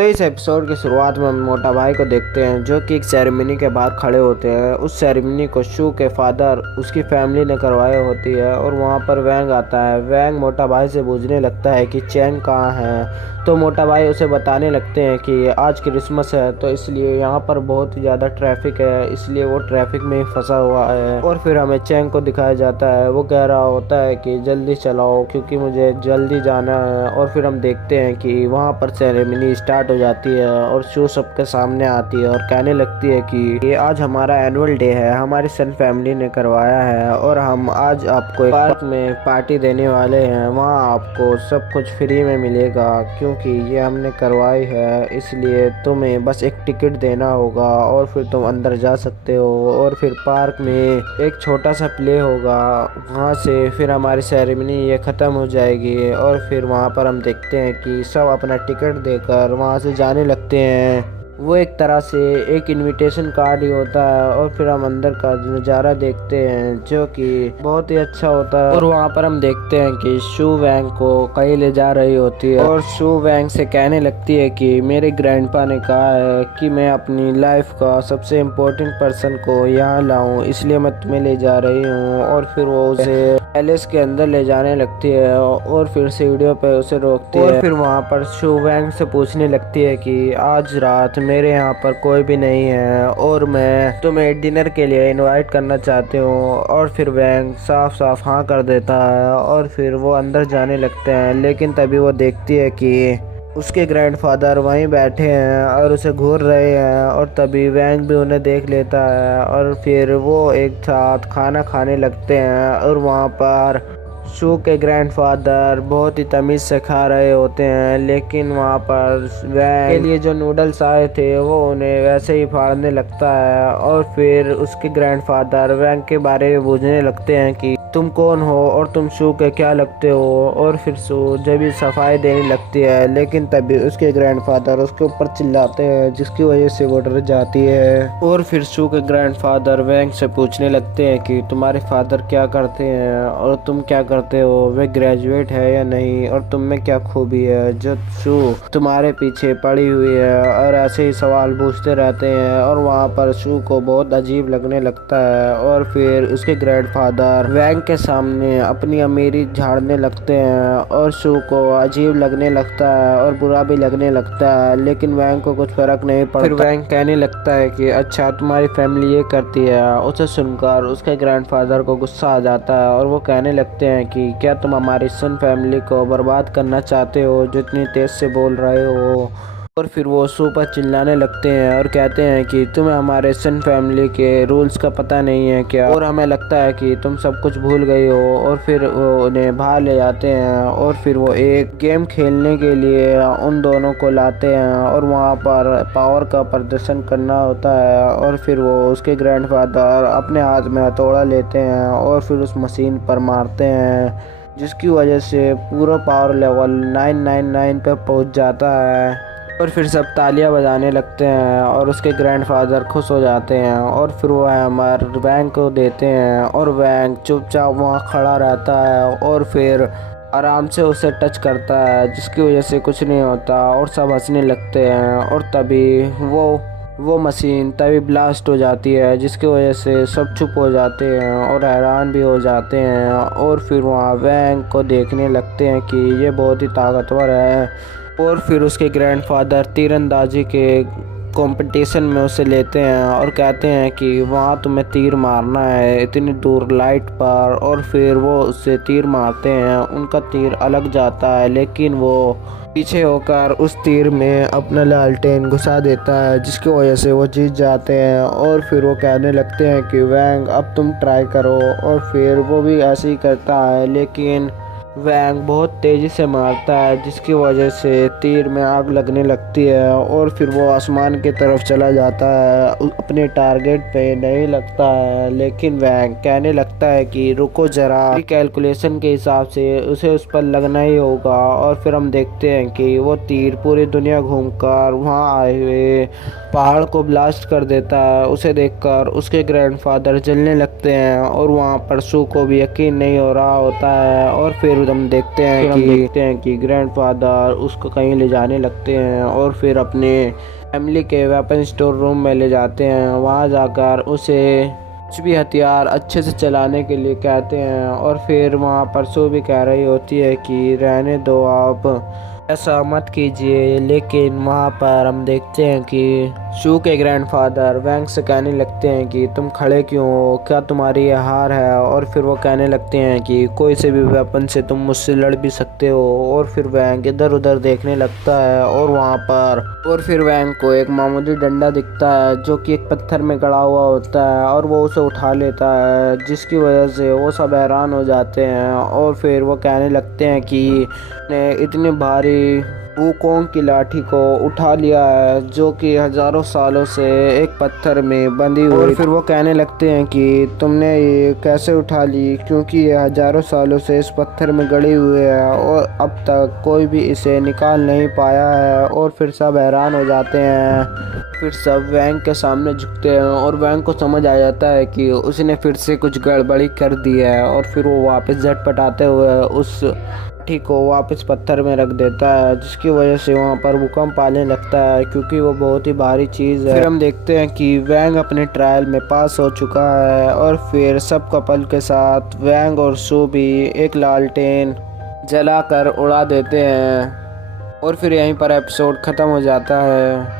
तो इस एपिसोड की शुरुआत में हम मोटा भाई को देखते हैं जो कि एक सेरेमनी के बाहर खड़े होते हैं। उस सेरेमनी को शू के फादर उसकी फैमिली ने करवाई होती है और वहाँ पर वैंग आता है। वैंग मोटा भाई से पूछने लगता है कि चैन कहाँ है। तो मोटा भाई उसे बताने लगते हैं कि आज क्रिसमस है तो इसलिए यहाँ पर बहुत ही ज़्यादा ट्रैफिक है, इसलिए वो ट्रैफिक में ही फंसा हुआ है। और फिर हमें चैन को दिखाया जाता है, वो कह रहा होता है कि जल्दी चलाओ क्योंकि मुझे जल्दी जाना है। और फिर हम देखते हैं कि वहाँ पर सेरेमनी स्टार्ट हो जाती है और शू सबके सामने आती है और कहने लगती है कि ये आज हमारा एनुअल डे है, हमारी सन फैमिली ने करवाया है और हम आज आपको एक पार्क में पार्टी देने वाले हैं। वहाँ आपको सब कुछ फ्री में मिलेगा क्योंकि ये हमने करवाई है, इसलिए तुम्हें बस एक टिकट देना होगा और फिर तुम अंदर जा सकते हो। और फिर पार्क में एक छोटा सा प्ले होगा, वहाँ से फिर हमारी सेरेमनी ये ख़त्म हो जाएगी। और फिर वहाँ पर हम देखते हैं कि सब अपना टिकट देकर वहाँ से जाने लगते हैं। वो एक तरह से एक इनविटेशन कार्ड ही होता है। और फिर हम अंदर का नज़ारा देखते हैं जो कि बहुत ही अच्छा होता है। और वहाँ पर हम देखते हैं कि शू वैंग को कहीं ले जा रही होती है और शू वैंग से कहने लगती है कि मेरे ग्रैंडपा ने कहा है कि मैं अपनी लाइफ का सबसे इम्पोर्टेंट पर्सन को यहाँ लाऊं, इसलिए मैं तुम्हें ले जा रही हूँ। और फिर वो उसे पैलेस के अंदर ले जाने लगती है और फिर सीढ़ियों पे उसे रोकती है। और फिर वहाँ पर शू वैंग से पूछने लगती है कि आज रात मेरे यहाँ पर कोई भी नहीं है और मैं तुम्हें डिनर के लिए इनवाइट करना चाहती हूँ। और फिर वैंग साफ साफ हाँ कर देता है और फिर वो अंदर जाने लगते हैं। लेकिन तभी वो देखती है कि उसके ग्रैंडफादर वहीं बैठे हैं और उसे घूर रहे हैं। और तभी वैंग भी उन्हें देख लेता है और फिर वो एक साथ खाना खाने लगते हैं। और वहाँ पर शू के ग्रैंडफादर बहुत ही तमीज़ से खा रहे होते हैं, लेकिन वहाँ पर वैंग के लिए जो नूडल्स आए थे वो उन्हें वैसे ही फाड़ने लगता है। और फिर उसके ग्रैंडफादर वैंग के बारे में पूछने लगते हैं कि तुम कौन हो और तुम शू के क्या लगते हो। और फिर शू जब भी सफाई देने लगती है, लेकिन तभी उसके ग्रैंडफादर उसके ऊपर चिल्लाते हैं जिसकी वजह से वो डर जाती है। और फिर शू के ग्रैंडफादर वैंग से पूछने लगते हैं कि तुम्हारे फादर क्या करते हैं और तुम क्या करते हो, वे ग्रेजुएट है या नहीं, और तुम में क्या खूबी है जो शू तुम्हारे पीछे पड़ी हुई है। और ऐसे ही सवाल पूछते रहते हैं और वहाँ पर शू को बहुत अजीब लगने लगता है। और फिर उसके ग्रैंडफादर वैंग के सामने अपनी अमीरी झाड़ने लगते हैं और शू को अजीब लगने लगता है और बुरा भी लगने लगता है, लेकिन वैंग को कुछ फर्क नहीं पड़ता। फिर वैंग कहने लगता है कि अच्छा तुम्हारी फैमिली ये करती है। उसे सुनकर उसके ग्रैंडफादर को गुस्सा आ जाता है और वो कहने लगते हैं कि क्या तुम हमारी सन फैमिली को बर्बाद करना चाहते हो जो इतनी तेज से बोल रहे हो। और फिर वो शू पर चिल्लाने लगते हैं और कहते हैं कि तुम्हें हमारे सन फैमिली के रूल्स का पता नहीं है क्या, और हमें लगता है कि तुम सब कुछ भूल गई हो। और फिर वो उन्हें बाहर ले जाते हैं और फिर वो एक गेम खेलने के लिए उन दोनों को लाते हैं और वहाँ पर पावर का प्रदर्शन करना होता है। और फिर वो उसके ग्रैंडफादर अपने हाथ में हथौड़ा लेते हैं और फिर उस मशीन पर मारते हैं जिसकी वजह से पूरा पावर लेवल 999 पे पहुँच जाता है। और फिर सब तालियां बजाने लगते हैं और उसके ग्रैंडफादर खुश हो जाते हैं। और फिर वो हैमर वैंग को देते हैं और वैंग चुपचाप वहाँ खड़ा रहता है और फिर आराम से उसे टच करता है जिसकी वजह से कुछ नहीं होता और सब हंसने लगते हैं। और तभी वो मशीन तभी ब्लास्ट हो जाती है जिसकी वजह से सब चुप हो जाते हैं और हैरान भी हो जाते हैं। और फिर वहाँ वैंग को देखने लगते हैं कि ये बहुत ही ताकतवर है। और फिर उसके ग्रैंडफादर तीरंदाजी के कंपटीशन में उसे लेते हैं और कहते हैं कि वहाँ तुम्हें तीर मारना है इतनी दूर लाइट पर। और फिर वो उससे तीर मारते हैं, उनका तीर अलग जाता है लेकिन वो पीछे होकर उस तीर में अपना लालटेन घुसा देता है जिसकी वजह से वो जीत जाते हैं। और फिर वो कहने लगते हैं कि वैंग अब तुम ट्राई करो। और फिर वो भी ऐसे ही करता है, लेकिन वैंग बहुत तेज़ी से मारता है जिसकी वजह से तीर में आग लगने लगती है। और फिर वो आसमान की तरफ चला जाता है, अपने टारगेट पे नहीं लगता है, लेकिन वैंग कहने लगता है कि रुको ज़रा, कैलकुलेशन के हिसाब से उसे उस पर लगना ही होगा। और फिर हम देखते हैं कि वो तीर पूरी दुनिया घूमकर वहाँ आए हुए पहाड़ को ब्लास्ट कर देता है। उसे देखकर उसके ग्रैंडफादर जलने लगते हैं और वहाँ पर शू को भी यकीन नहीं हो रहा होता है। और फिर फिर हम देखते हैं कि ग्रैंडफादर उसको कहीं ले जाने लगते हैं और फिर अपने फैमिली के वेपन स्टोर रूम में ले जाते हैं। वहाँ जाकर उसे कुछ भी हथियार अच्छे से चलाने के लिए कहते हैं और फिर वहाँ पर सू भी कह रही होती है कि रहने दो, आप ऐसा मत कीजिए। लेकिन वहाँ पर हम देखते हैं कि शू के ग्रैंडफादर वैंग से कहने लगते हैं कि तुम खड़े क्यों हो, क्या तुम्हारी ये हार है। और फिर वो कहने लगते हैं कि कोई से भी वेपन से तुम मुझसे लड़ भी सकते हो। और फिर वैंग इधर उधर देखने लगता है और फिर वैंग को एक मामूली डंडा दिखता है जो कि एक पत्थर में गड़ा हुआ होता है और वो उसे उठा लेता है, जिसकी वजह से वो सब हैरान हो जाते हैं। और फिर वो कहने लगते हैं कि ने इतनी भारी वूकोंग की लाठी को उठा लिया है जो कि हजारों सालों से एक पत्थर में बंधी हुई। और फिर वो कहने लगते हैं कि तुमने ये कैसे उठा ली, क्योंकि ये हजारों सालों से इस पत्थर में गड़ी हुई है और अब तक कोई भी इसे निकाल नहीं पाया है। और फिर सब हैरान हो जाते हैं। फिर सब वैंग के सामने झुकते हैं और वैंग को समझ आ जाता है कि उसने फिर से कुछ गड़बड़ी कर दी है। और फिर वो वापस झटपटाते हुए उस लाठी को वापस पत्थर में रख देता है, जिसकी वजह से वहाँ पर भूकंप आने लगता है क्योंकि वो बहुत ही भारी चीज़ है। फिर हम देखते हैं कि वैंग अपने ट्रायल में पास हो चुका है और फिर सब कपल के साथ वैंग और सू भी एक लालटेन जलाकर उड़ा देते हैं और फिर यहीं पर एपिसोड ख़त्म हो जाता है।